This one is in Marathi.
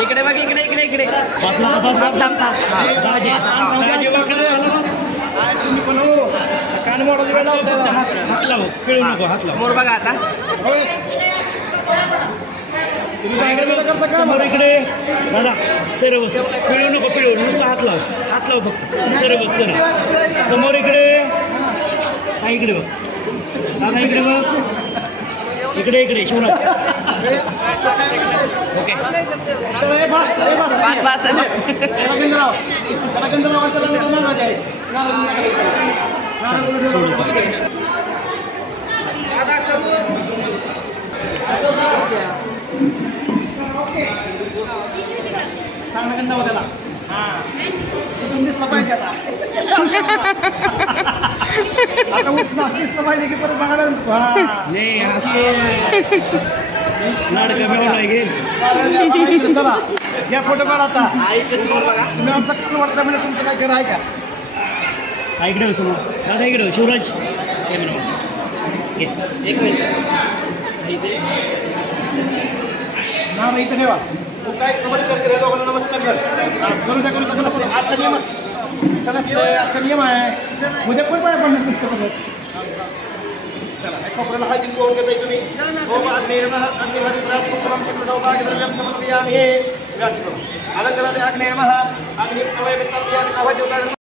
इकडे बघ इकडे इकडे इकडे मोर बघा आता समोर इकडे दादा सरळ बस पिळू नको पिळू नुसतं हात लाव फक्त सरळ बस सरळ समोर इकडे हा इकडे बघ दादा इकडे बघ इकडे इकडे शिवराज ओके चांगला गंध होत्याला तिथून दिसलं पाहिजे आता उठणं दिसलं पाहिजे की परत बघायला चला घ्या फोटो काढा आता तुम्ही आमचा कमी वाटतं म्हणजे तुमचं काय घर आहे का इकडे समोर दादा इकडे शिवराज एक मिनिट नाव इथं ठेवा तू काय नमस्कार कर दोघांना नमस्कार कर करू द्या करू तसं नसते आजचा नियम असं नसतं आजचा नियम आहे उद्या कोण पाय पडणार नसतं चला एक कपड्याला हात जिंकून घेताय तुम्ही अलंकाराने आग्नेय महा